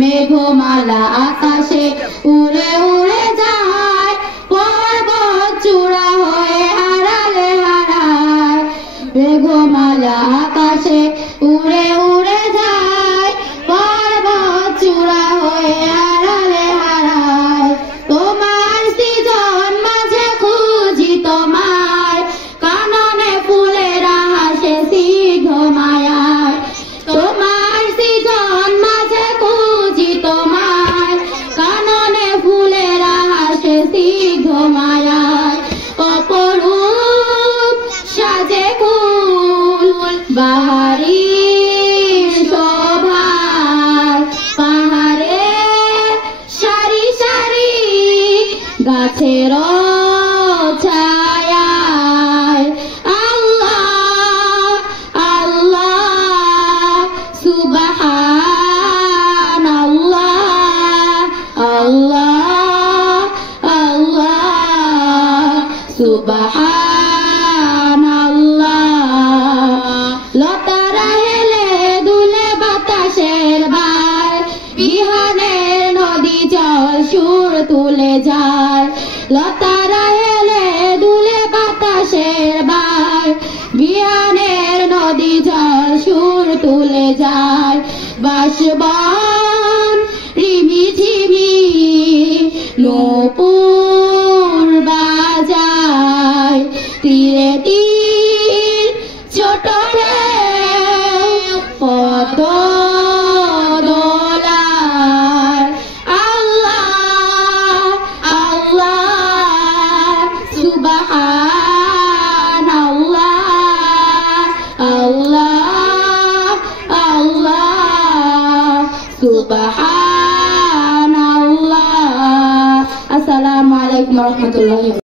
মেঘমালা আকাশে উড়ে উড়ে যায়, পর্বত চূড়া হয়ে আড়ালে হারায়। মেঘমালা আকাশে উড়ে উড়ে যায়, পর্বত চূড়া হয়ে আড়ালে হারায়। তোমার সৃজন মাঝে খুঁজি তোমায়, কাননে ফুলেরা হাসে স্নিগ্ধ মায়ায়। তোমার সৃজন মাঝে খুঁজি তোমায়, কাননে ফুলেরা হাসে স্নিগ্ধ মায়ায়। অপরূপ সাজে ফুল বাহারির শোভায়, পাহাড়ে সারি সারি গাছের ছায়ায়। আল্লাহ আল্লাহ সুবহানাল্লাহ, আল্লাহ আল্লাহ সুবহানাল্লাহ। লতারা হেলে দুলে বাতাসের ভার, বিহানের নদী জল সুর তুলে যায়। লতারা হেলে দুলে বাতাসের ভার, বিহানের নদী জল সুর তুলে যায়। বাঁশবন রিমি ঝিমি নূপুর বাজায়, তীরে তীর ছোট ঢেউ পদ্ম দোলায়। আল্লাহ আল্লাহ সুবহানাল্লাহ, আল্লাহ আল্লাহ সুবহানাল্লাহ। আসসালামু আলাইকুম ওয়া রাহমাতুল্লাহি।